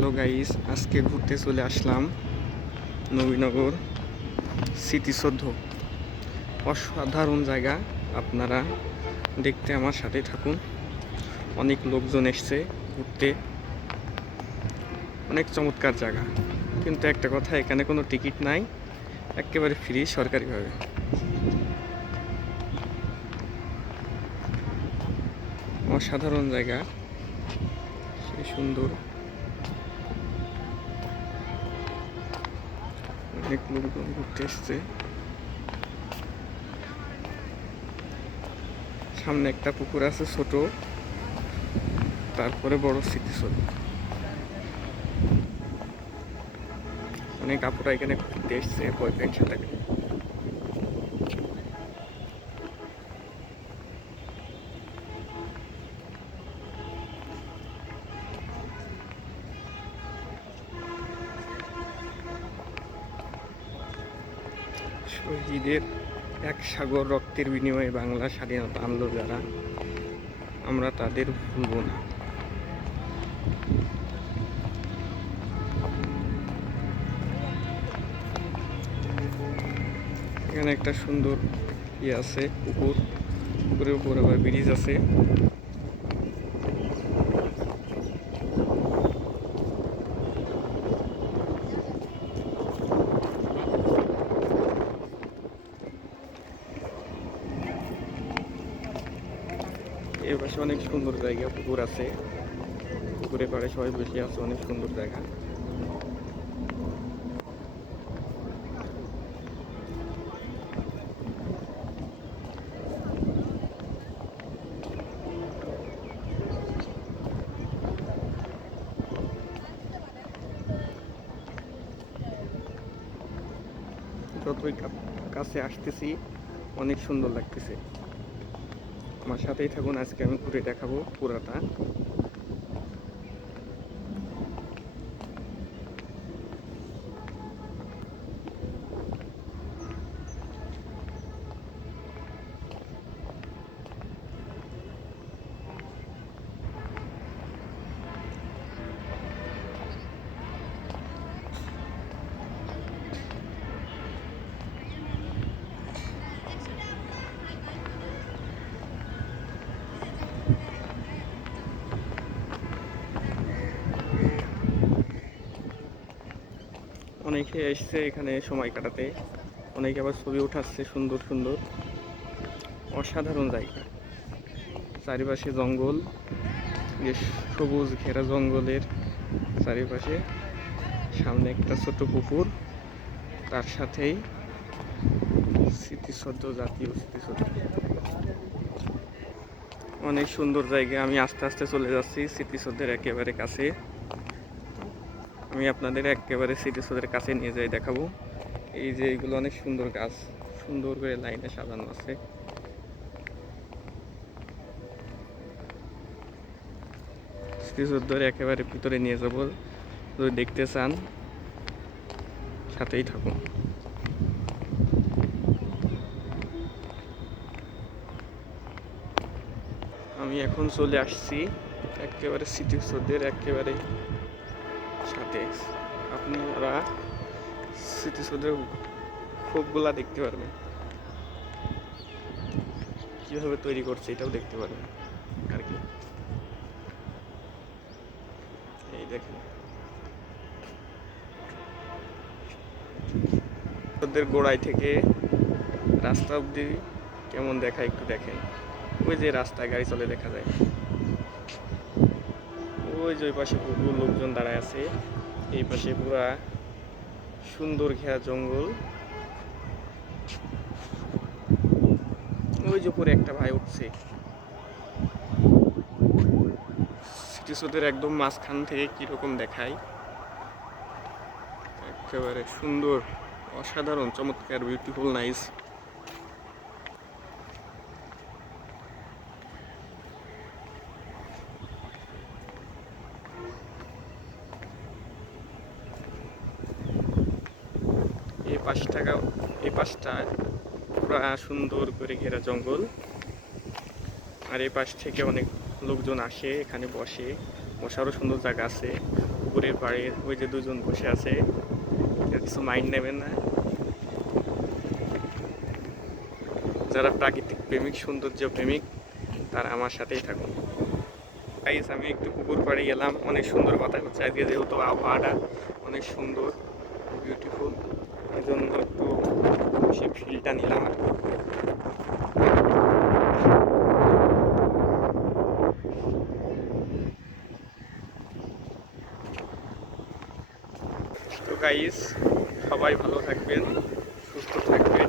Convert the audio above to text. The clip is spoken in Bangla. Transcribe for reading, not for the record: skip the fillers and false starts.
হ্যালো গাইস, আজকে ঘুরতে চলে আসলাম নবীনগর স্মৃতিসৌধ। অসাধারণ জায়গা, আপনারা দেখতে আমার সাথে থাকুন। অনেক লোকজন এসছে ঘুরতে, অনেক চমৎকার জায়গা। কিন্তু একটা কথা, এখানে কোনো টিকিট নাই, একেবারে ফ্রি সরকারিভাবে। অসাধারণ জায়গা, সে সুন্দর। অনেক লোকজন ঘুরতে এসছে। সামনে একটা পুকুর আছে ছোট, তারপরে বড় স্মৃতিসৌধ। অনেক আপুরা এখানে ঘুরতে এসছে বয়ফ্রেন্ড সাথে। শহীদের এক সাগর রক্তের বিনিময়ে বাংলা স্বাধীনতা আনলো যারা, আমরা তাদের ভুলব না। এখানে একটা সুন্দর ইয়ে আছে, পুকুরের উপর আবার ব্রিজ আছে। এর পাশে অনেক সুন্দর জায়গা, পুকুর আছে, পুকুরের পাড়ে সবাই বসে আছে, অনেক সুন্দর জায়গা। যতই কাছে আসতেছি অনেক সুন্দর লাগতেছে। আমার সাথেই থাকুন, আজকে আমি ঘুরে দেখাবো পুরাটা। অনেকে এসছে এখানে সময় কাটাতে, অনেকে আবার ছবি উঠাচ্ছে সুন্দর সুন্দর। অসাধারণ জায়গা, চারিপাশে জঙ্গল, যে সবুজ ঘেরা জঙ্গলের চারিপাশে, সামনে একটা ছোট পুকুর, তার সাথেই স্মৃতিসৌধ, জাতীয় স্মৃতিসৌধ। অনেক সুন্দর জায়গা। আমি আস্তে আস্তে চলে যাচ্ছি স্মৃতিসৌধের একেবারে কাছে। আমি আপনাদের একেবারে স্মৃতিসৌধের কাছে নিয়ে যাই, দেখাবো। এই যে এইগুলো অনেক সুন্দর গাছ, সুন্দর করে লাইনে সাজানো আছে। স্মৃতিসৌধের একেবারে ভিতরে নিয়ে যাব, যদি দেখতে চান সাথেই থাকুন। আমি এখন চলে আসছি একেবারে স্মৃতিসৌধের একেবারে সাথে। আপনারা স্মৃতিসৌধের খোপগুলা দেখতে পারবেন, কিভাবে তৈরি করছে এটাও দেখতে পারবেন আর কি। এই দেখেন, ওদের গোড়ায় থেকে রাস্তা অব্দি কেমন দেখায় একটু দেখেন। ওই যে রাস্তায় গাড়ি চলে দেখা যায়, ওই যে ওই পাশে পুরো লোকজন দাঁড়ায় আছে, এই পাশে পুরা সুন্দর ঘেরা জঙ্গল। ওই যে উপরে একটা ভাই উঠছে, স্মৃতিসৌধের একদম মাঝখান থেকে কিরকম দেখায়, একেবারে সুন্দর, অসাধারণ, চমৎকার, বিউটিফুল, নাইস। এই পাশটা পুরা সুন্দর করে ঘেরা জঙ্গল, আর এই পাশ থেকে অনেক লোকজন আসে, এখানে বসে, বসারও সুন্দর জায়গা আছে। পুকুরের পাড়ে ওই যে দুজন বসে আছে, কিছু মাইন্ড নেবেন না। যারা প্রাকৃতিক প্রেমিক, সৌন্দর্য প্রেমিক, তারা আমার সাথেই থাকুন। গাইস, আমি একটু পুকুর পাড়ে গেলাম, অনেক সুন্দর বাতাস হচ্ছে আজকে, যেহেতু আবহাওয়াটা অনেক সুন্দর, বিউটিফুল, এই জন্য একটু সে ফিলটা নিলাম আর কি। তো গাইস, সবাই ভালো থাকবেন, সুস্থ থাকবেন।